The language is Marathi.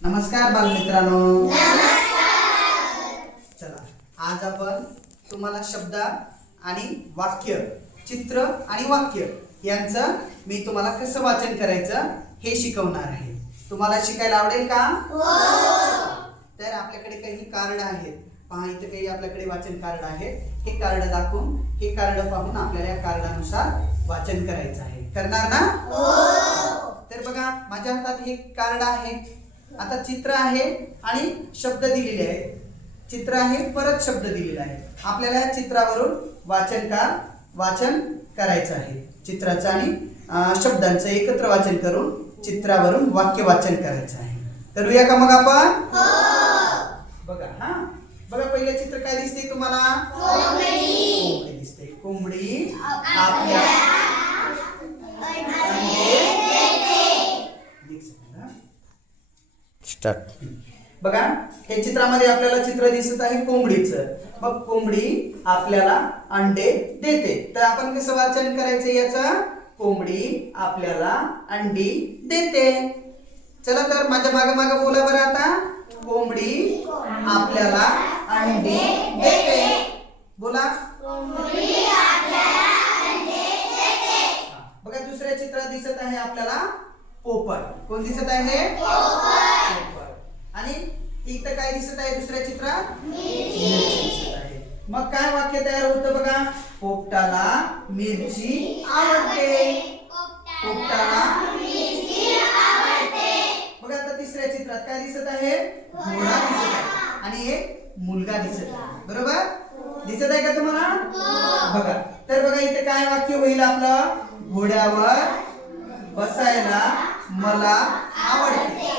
नमस्कार बालमित्रांनो. चला, आज आपण तुम्हाला शब्द आणि वाक्य, चित्र आणि वाक्य यांचं मी तुम्हाला कसं वाचन करायचं हे शिकवणार आहे. तुम्हाला शिकायला आवडेल का? तर आपल्याकडे काही कार्ड आहेत. पहा, इथे काही आपल्याकडे वाचन कार्ड आहेत. हे कार्ड दाखवून, हे कार्ड पाहून आपल्याला या कार्डानुसार वाचन करायचं आहे. करणार ना? तर बघा, माझ्या हातात हे कार्ड आहे. आता चित्र आहे आणि शब्द दिलेले आहेत. चित्र आहे, परत शब्द दिलेला आहे. आपल्याला या चित्रावरून वाचन करायचं आहे. चित्राचं आणि शब्दांचं एकत्र वाचन करून चित्रावरून वाक्य वाचन करायचं आहे. करूया का मग आपण? बघा, बघा, पहिलं चित्र काय दिसते तुम्हाला? कोंबडी दिसते. कोंबडी आपल्या स्टार्ट. बघा, हे चित्रामध्ये आपल्याला चित्र दिसत आहे कोंबडीचं. मग कोंबडी आपल्याला अंडे देते. तर आपण कसं वाचन करायचं याचं? कोंबडी आपल्याला अंडी देते. चला, तर माझ्या मागे बोला बरं आता. कोंबडी आपल्याला अंडी देते. बोला. बघा, दुसऱ्या चित्रात दिसत आहे आपल्याला पोपट. कोण दिसत आहे? पोपट. आणि इथं काय दिसत आहे दुसऱ्या चित्रात? मिरची दिसत आहे. मग काय वाक्य तयार होतं बघा? पोपटाला मिरची आवडते. पोपटाला मिरची आवडते. बघा, आता तिसऱ्या चित्रात काय दिसत आहे? घोडा दिसत आहे आणि एक मुलगा दिसत आहे. बरोबर दिसत आहे का तुम्हाला? बघा, तर बघा, इथे काय वाक्य होईल आपलं? घोड्यावर बसायला मला आवडते.